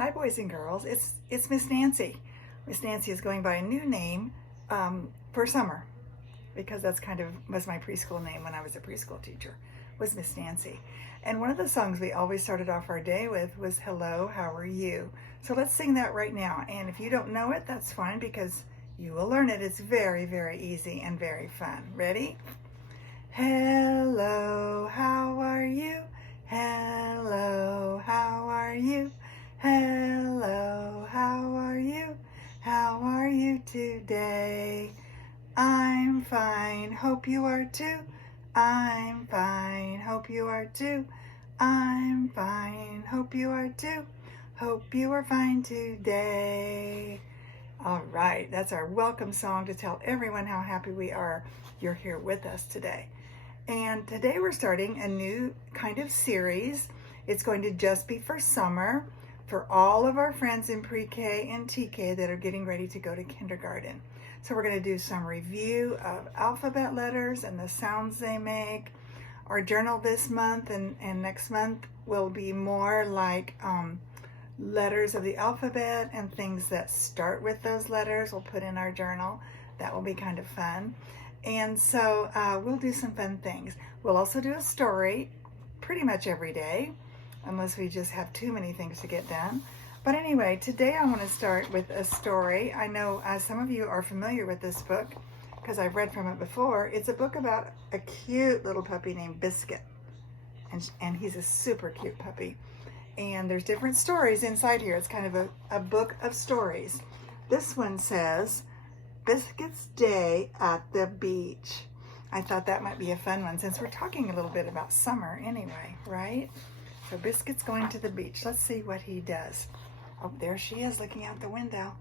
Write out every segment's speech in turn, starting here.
Hi, boys and girls. It's Miss Nancy. Miss Nancy is going by a new name for summer because that's kind of was my preschool name when I was a preschool teacher, was Miss Nancy. And one of the songs we always started off our day with was "Hello, how are you?" So let's sing that right now. And if you don't know it, that's fine because you will learn it. It's very, very easy and very fun. Ready? Hello, how are you? Hello, how are you? Hello, how are you? How are you today? I'm fine, hope you are too. I'm fine, hope you are too. I'm fine, hope you are too. Hope you are fine today. All right, that's our welcome song to tell everyone how happy we are you're here with us today. And today we're starting a new kind of series. It's going to just be for summer for all of our friends in pre-K and TK that are getting ready to go to kindergarten. So we're going to do some review of alphabet letters and the sounds they make. Our journal this month and next month will be more like letters of the alphabet and things that start with those letters we'll put in our journal. That will be kind of fun. And so we'll do some fun things. We'll also do a story pretty much every day, unless we just have too many things to get done. But anyway, today I want to start with a story. I know some of you are familiar with this book because I've read from it before. It's a book about a cute little puppy named Biscuit. And he's a super cute puppy. And there's different stories inside here. It's kind of a book of stories. This one says, Biscuit's Day at the Beach. I thought that might be a fun one since we're talking a little bit about summer anyway, right? So Biscuit's going to the beach. Let's see what he does. Oh, there she is looking out the window.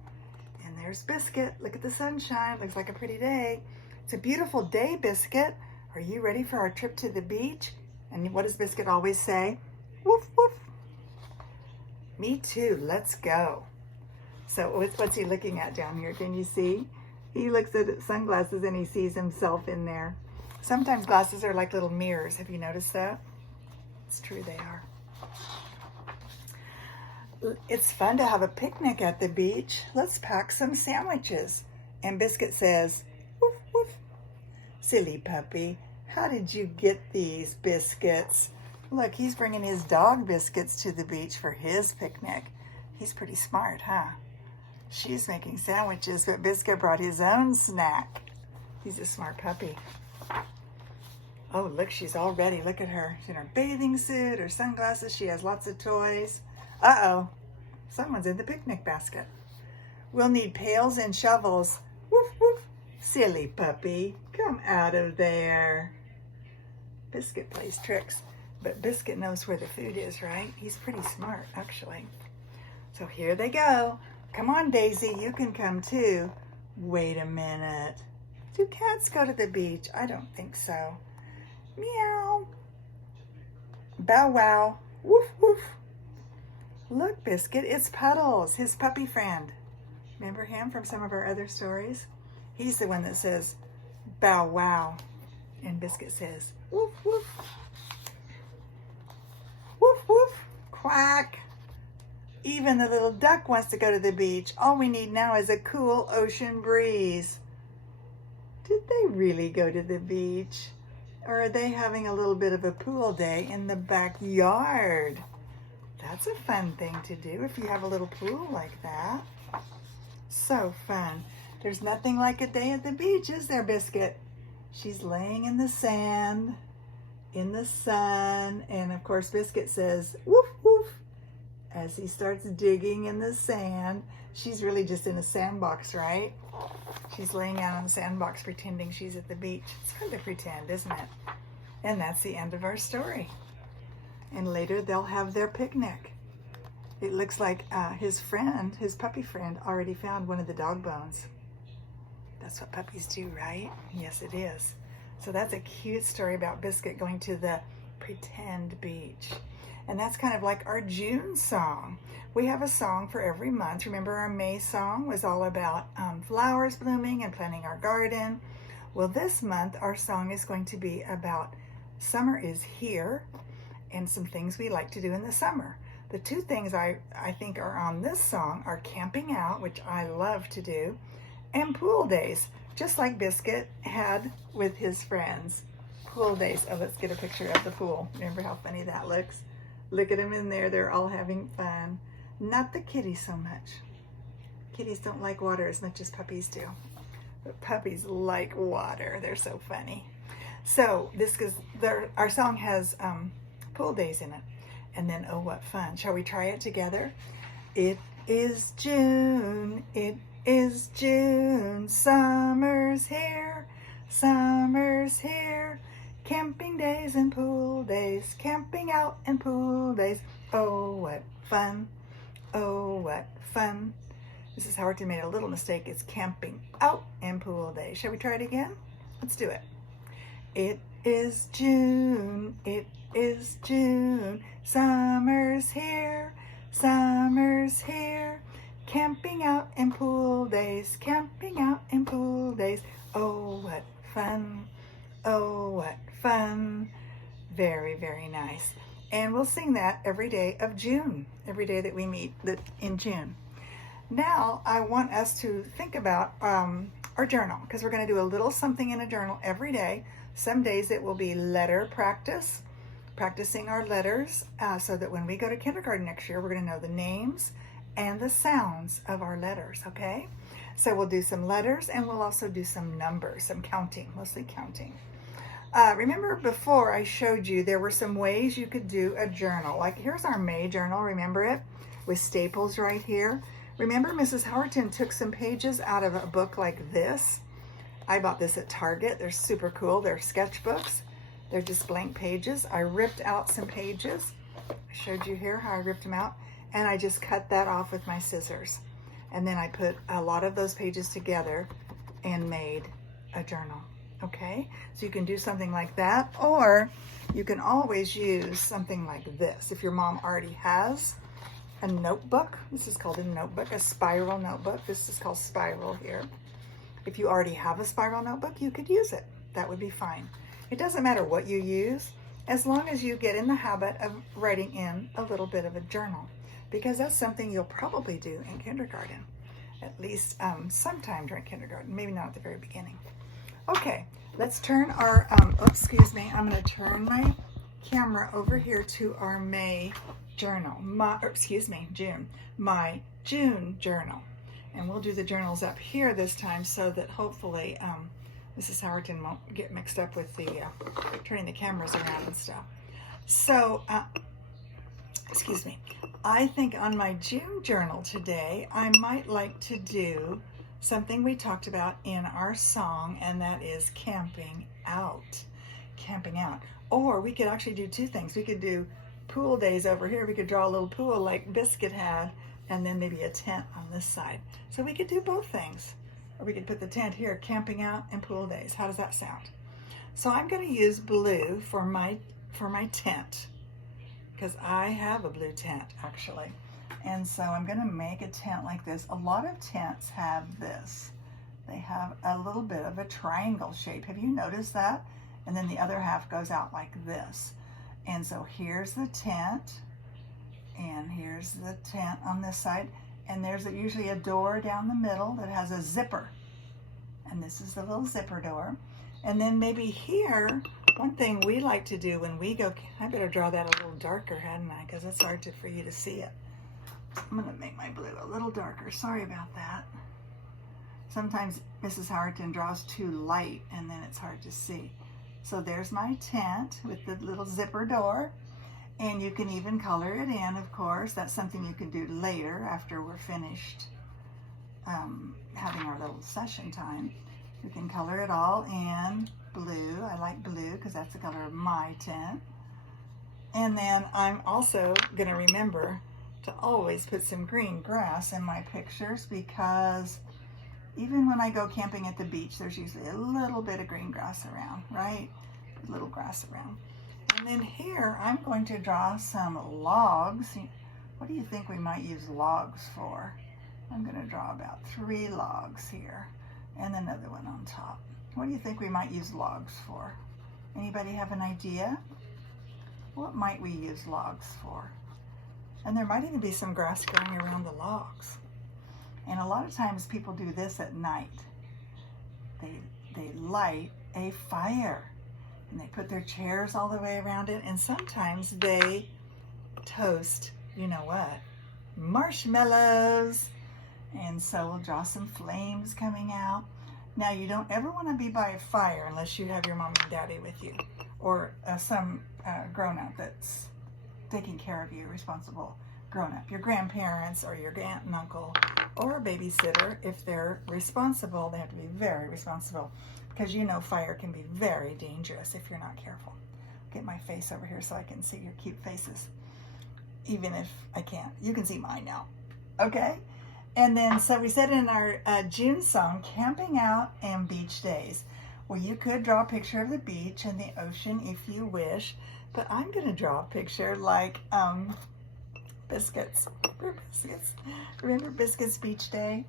And there's Biscuit. Look at the sunshine. Looks like a pretty day. It's a beautiful day, Biscuit. Are you ready for our trip to the beach? And what does Biscuit always say? Woof, woof. Me too. Let's go. So what's he looking at down here? Can you see? He looks at sunglasses and he sees himself in there. Sometimes glasses are like little mirrors. Have you noticed that? It's true, they are. It's fun to have a picnic at the beach. Let's pack some sandwiches. And Biscuit says, woof, woof. Silly puppy, how did you get these biscuits? Look, he's bringing his dog Biscuits to the beach for his picnic. He's pretty smart, huh? She's making sandwiches, but Biscuit brought his own snack. He's a smart puppy. Oh, look, she's all ready. Look at her. She's in her bathing suit, her sunglasses. She has lots of toys. Uh-oh, someone's in the picnic basket. We'll need pails and shovels. Woof, woof. Silly puppy, come out of there. Biscuit plays tricks, but Biscuit knows where the food is, right? He's pretty smart, actually. So here they go. Come on, Daisy, you can come too. Wait a minute. Do cats go to the beach? I don't think so. Meow. Bow wow. Woof, woof. Look, Biscuit, it's Puddles, his puppy friend. Remember him from some of our other stories? He's the one that says, bow wow. And Biscuit says, woof, woof. Woof, woof. Quack. Even the little duck wants to go to the beach. All we need now is a cool ocean breeze. Did they really go to the beach? Or are they having a little bit of a pool day in the backyard? That's a fun thing to do if you have a little pool like that. So fun. There's nothing like a day at the beach, is there, Biscuit? She's laying in the sand, in the sun, and of course Biscuit says, woof, woof. As he starts digging in the sand. She's really just in a sandbox, right? She's laying out on the sandbox pretending she's at the beach. It's fun to pretend, isn't it? And that's the end of our story. And later they'll have their picnic. It looks like his puppy friend, already found one of the dog bones. That's what puppies do, right? Yes, it is. So that's a cute story about Biscuit going to the pretend beach. And that's kind of like our June song. We have a song for every month. Remember our May song was all about flowers blooming and planting our garden. Well, this month our song is going to be about summer is here and some things we like to do in the summer. The two things I think are on this song are camping out, which I love to do, and pool days, just like Biscuit had with his friends. Pool days. Oh, let's get a picture of the pool. Remember how funny that looks? Look at them in there. They're all having fun. Not the kitties so much. Kitties don't like water as much as puppies do. But puppies like water. They're so funny. So this is our song has pool days in it. And then, oh, what fun. Shall we try it together? It is June. It is June. Summer's here. Summer's here. Camping days and pool days. Camping out and pool days. Oh, what fun. Oh, what fun. Mrs. Howerton made a little mistake. It's camping out and pool days. Shall we try it again? Let's do it. It is June. It is June. Summer's here. Summer's here. Camping out and pool days. Camping out and pool days. Oh, what fun. Oh, what fun. Very, very nice. And we'll sing that every day of June, every day that we meet in June. Now, I want us to think about our journal, because we're going to do a little something in a journal every day. Some days it will be letter practice, practicing our letters, so that when we go to kindergarten next year, we're going to know the names and the sounds of our letters, okay? So we'll do some letters, and we'll also do some numbers, some counting, mostly counting. Remember before I showed you there were some ways you could do a journal. Like here's our May journal, remember it? With staples right here. Remember Mrs. Howerton took some pages out of a book like this. I bought this at Target. They're super cool. They're sketchbooks. They're just blank pages. I ripped out some pages. I showed you here how I ripped them out. And I just cut that off with my scissors. And then I put a lot of those pages together and made a journal. Okay, so you can do something like that, or you can always use something like this. If your mom already has a notebook, this is called a notebook, a spiral notebook. This is called spiral here. If you already have a spiral notebook, you could use it. That would be fine. It doesn't matter what you use, as long as you get in the habit of writing in a little bit of a journal, because that's something you'll probably do in kindergarten, at least sometime during kindergarten, maybe not at the very beginning. Okay, let's turn our, excuse me, I'm going to turn my camera over here to our May journal, June, my June journal. And we'll do the journals up here this time so that hopefully Mrs. Howerton won't get mixed up with the turning the cameras around and stuff. So, excuse me, I think on my June journal today, I might like to do something we talked about in our song, and that is camping out. Camping out. Or we could actually do two things. We could do pool days over here. We could draw a little pool like Biscuit had, and then maybe a tent on this side. So we could do both things. Or we could put the tent here, camping out and pool days. How does that sound? So I'm going to use blue for my tent, because I have a blue tent actually. And so I'm going to make a tent like this. A lot of tents have this. They have a little bit of a triangle shape. Have you noticed that? And then the other half goes out like this. And so here's the tent, and here's the tent on this side. And there's usually a door down the middle that has a zipper. And this is the little zipper door. And then maybe here, one thing we like to do when we go, I better draw that a little darker, hadn't I? Because it's hard for you to see it. I'm going to make my blue a little darker. Sorry about that. Sometimes Mrs. Howerton draws too light and then it's hard to see. So there's my tent with the little zipper door. And you can even color it in, of course. That's something you can do later after we're finished having our little session time. You can color it all in blue. I like blue because that's the color of my tent. And then I'm also going to remember to always put some green grass in my pictures, because even when I go camping at the beach, there's usually a little bit of green grass around, right? A little grass around. And then here, I'm going to draw some logs. What do you think we might use logs for? I'm going to draw about 3 logs here and another one on top. What do you think we might use logs for? Anybody have an idea? What might we use logs for? And there might even be some grass growing around the logs. And a lot of times people do this at night. They light a fire and they put their chairs all the way around it, and sometimes they toast, you know what, marshmallows. And so we'll draw some flames coming out. Now, you don't ever want to be by a fire unless you have your mom and daddy with you, or some grown-up that's taking care of you, responsible grown-up, your grandparents or your aunt and uncle, or a babysitter. If they're responsible, they have to be very responsible, because you know fire can be very dangerous if you're not careful. Get my face over here so I can see your cute faces. Even if I can't, you can see mine now. Okay? And then, so we said in our June song, camping out and beach days. Well, you could draw a picture of the beach and the ocean if you wish, but I'm going to draw a picture like Biscuits. Remember Biscuits Beach Day?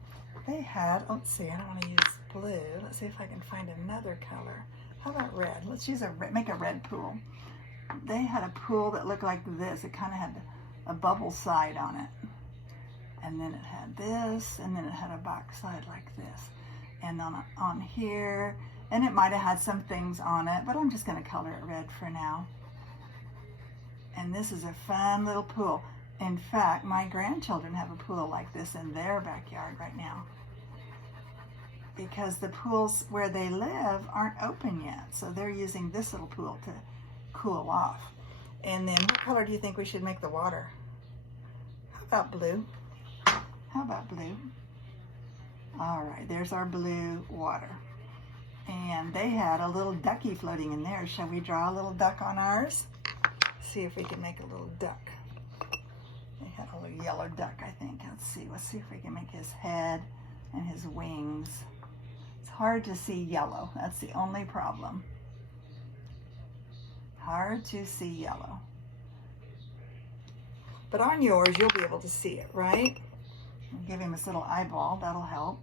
They had, let's see, I don't want to use blue. Let's see if I can find another color. How about red? Let's use make a red pool. They had a pool that looked like this. It kind of had a bubble side on it. And then it had this, and then it had a back side like this. And on here, and it might have had some things on it, but I'm just going to color it red for now. And this is a fun little pool. In fact, my grandchildren have a pool like this in their backyard right now, because the pools where they live aren't open yet. So they're using this little pool to cool off. And then what color do you think we should make the water? How about blue? How about blue? All right, there's our blue water. And they had a little ducky floating in there. Shall we draw a little duck on ours? See if we can make a little duck. They had a little yellow duck, I think. Let's see if we can make his head and his wings. It's hard to see yellow. That's the only problem. Hard to see yellow. But on yours, you'll be able to see it, right? Give him this little eyeball. That'll help.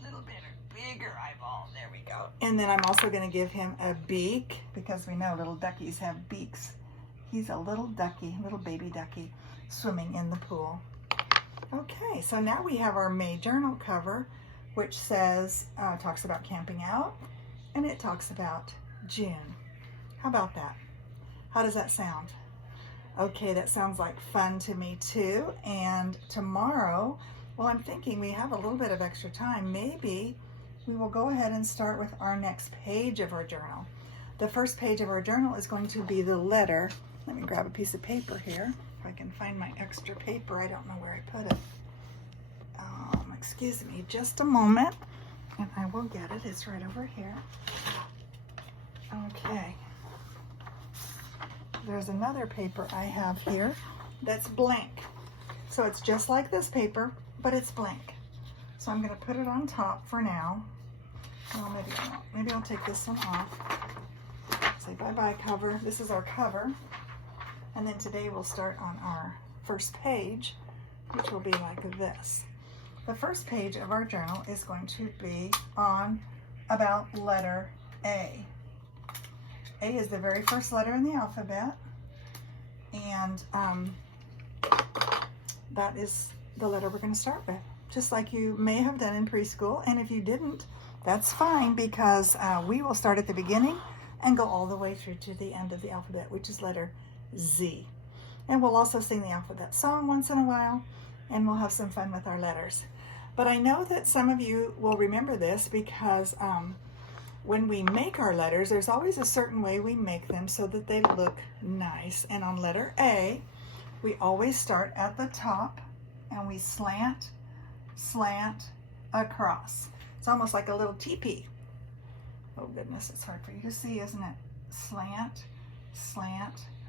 A little bit bigger eyeball. There we go. And then I'm also going to give him a beak, because we know little duckies have beaks. He's a little ducky, little baby ducky, swimming in the pool. Okay, so now we have our May journal cover, which says, talks about camping out, and it talks about June. How about that? How does that sound? Okay, that sounds like fun to me too. And tomorrow, well, I'm thinking we have a little bit of extra time. Maybe we will go ahead and start with our next page of our journal. The first page of our journal is going to be the letter. Let me grab a piece of paper here. If I can find my extra paper, I don't know where I put it. Excuse me just a moment, and I will get it. It's right over here. Okay. There's another paper I have here that's blank. So it's just like this paper, but it's blank. So I'm going to put it on top for now. Well, maybe I won't. Maybe I'll take this one off. Say bye-bye cover. This is our cover. And then today we'll start on our first page, which will be like this. The first page of our journal is going to be on about letter A. A is the very first letter in the alphabet, and that is the letter we're going to start with, just like you may have done in preschool. And if you didn't, that's fine, because we will start at the beginning and go all the way through to the end of the alphabet, which is letter Z. And we'll also sing the alphabet song once in a while, and we'll have some fun with our letters. But I know that some of you will remember this, because when we make our letters, there's always a certain way we make them so that they look nice. And on letter A, we always start at the top and we slant across. It's almost like a little teepee. Oh goodness, it's hard for you to see, isn't it? Slant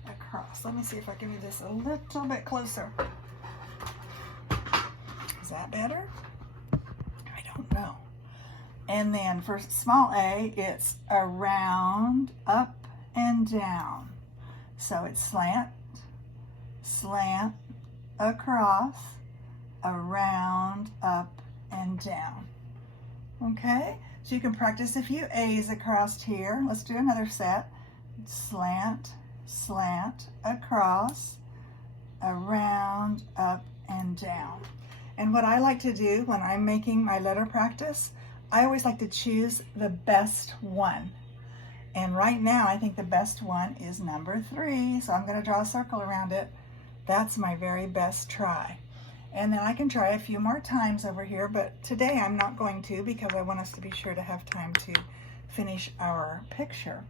across. Let me see if I can do this a little bit closer. Is that better? I don't know. And then for small a, it's around, up, and down. So it's slant, across, around, up, and down. Okay? So you can practice a few A's across here. Let's do another set. Slant, slant, across, around, up, and down. And what I like to do when I'm making my letter practice, I always like to choose the best one. And right now, I think the best one is number 3. So I'm going to draw a circle around it. That's my very best try. And then I can try a few more times over here, but today I'm not going to because I want us to be sure to have time to finish our picture.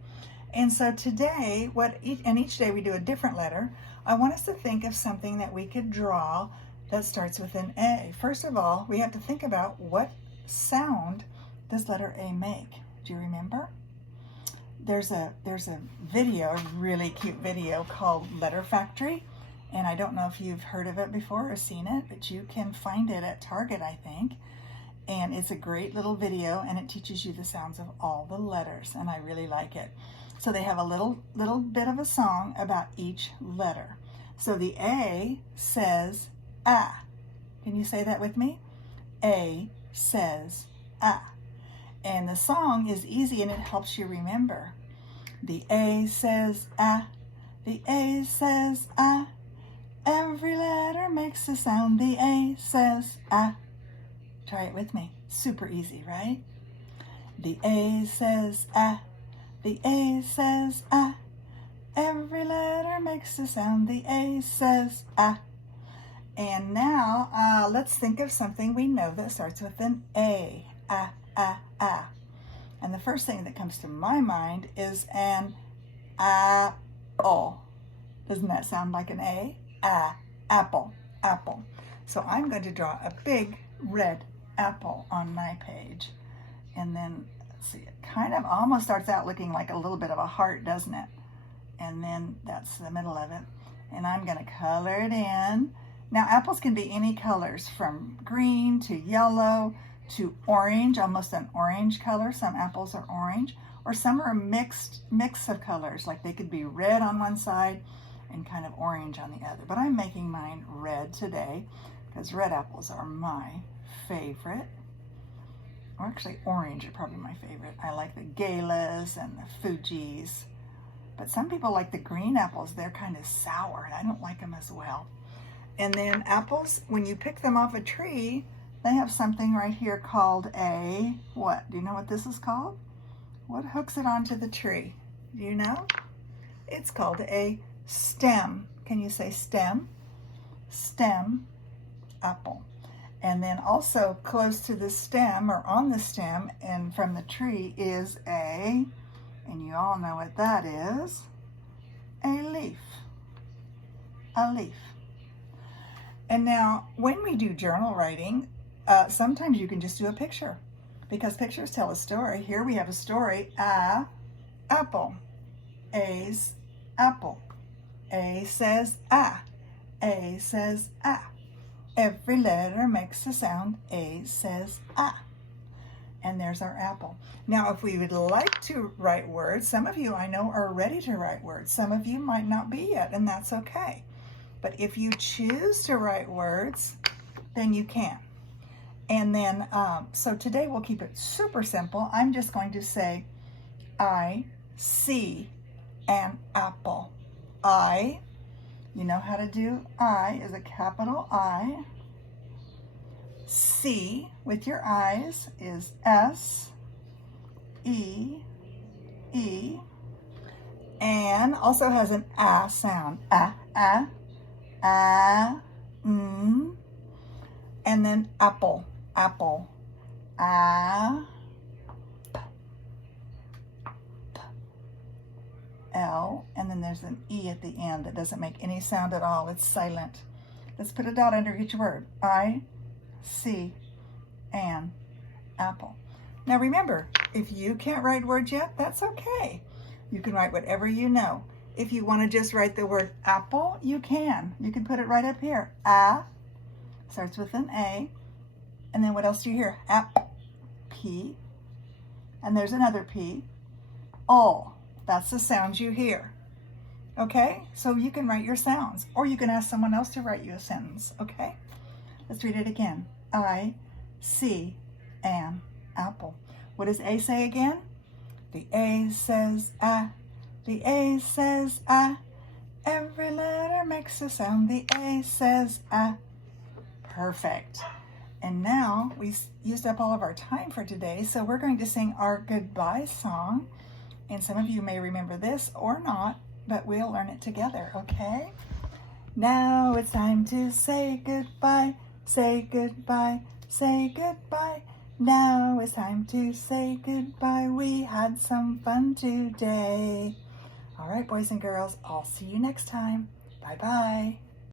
And so today, each day we do a different letter. I want us to think of something that we could draw that starts with an A. First of all, we have to think about what sound does letter A make. Do you remember? There's a video, a really cute video called Letter Factory. And I don't know if you've heard of it before or seen it, but you can find it at Target, I think. And it's a great little video, and it teaches you the sounds of all the letters, and I really like it. So they have a little bit of a song about each letter. So the A says ah. Can you say that with me? A says ah. And the song is easy, and it helps you remember. The A says ah. The A says ah. Every letter makes a sound. The A says ah. Try it with me. Super easy, right? The A says ah. The A says ah. Every letter makes a sound. The A says ah. And now let's think of something we know that starts with an A. Ah, ah, ah. And the first thing that comes to my mind is an apple. Doesn't that sound like an A? Ah, apple, apple. So I'm going to draw a big red apple on my page. And then, let's see, it kind of almost starts out looking like a little bit of a heart, doesn't it? And then that's the middle of it. And I'm going to color it in. Now, apples can be any colors, from green to yellow to orange, almost an orange color. Some apples are orange, or some are a mix of colors, like they could be red on one side and kind of orange on the other. But I'm making mine red today because red apples are my favorite. Or actually, orange are probably my favorite. I like the Galas and the Fujis. But some people like the green apples. They're kind of sour, and I don't like them as well. And then apples, when you pick them off a tree, they have something right here called a, what? Do you know what this is called? What hooks it onto the tree? Do you know? It's called a stem. Can you say stem? Stem, apple. And then also close to the stem, or on the stem and from the tree, is a, and you all know what that is, a leaf. A leaf. And now, when we do journal writing, sometimes you can just do a picture, because pictures tell a story. Here we have a story, a, apple, A's apple. A says ah. A says ah. Every letter makes a sound. A says ah. And there's our apple. Now, if we would like to write words, some of you I know are ready to write words. Some of you might not be yet, and that's okay. But if you choose to write words, then you can. And then, so today we'll keep it super simple. I'm just going to say, I see an apple. I, you know how to do I is a capital I. C with your eyes is S, E, E, and also has an A sound. And then apple, apple, L, and then there's an E at the end that doesn't make any sound at all. It's silent. Let's put a dot under each word. I see an apple. Now remember, if you can't write words yet, that's okay. You can write whatever you know. If you want to just write the word apple, you can. You can put it right up here. A starts with an A. And then what else do you hear? Ap, P. And there's another P. O. That's the sounds you hear. Okay? So you can write your sounds. Or you can ask someone else to write you a sentence. Okay? Let's read it again. I see an apple. What does A say again? The A says ah. The A says ah. Every letter makes a sound. The A says ah. Perfect. And now we used up all of our time for today, so we're going to sing our goodbye song. And some of you may remember this or not, but we'll learn it together, okay? Now it's time to say goodbye, say goodbye, say goodbye. Now it's time to say goodbye. We had some fun today. All right, boys and girls, I'll see you next time. Bye-bye.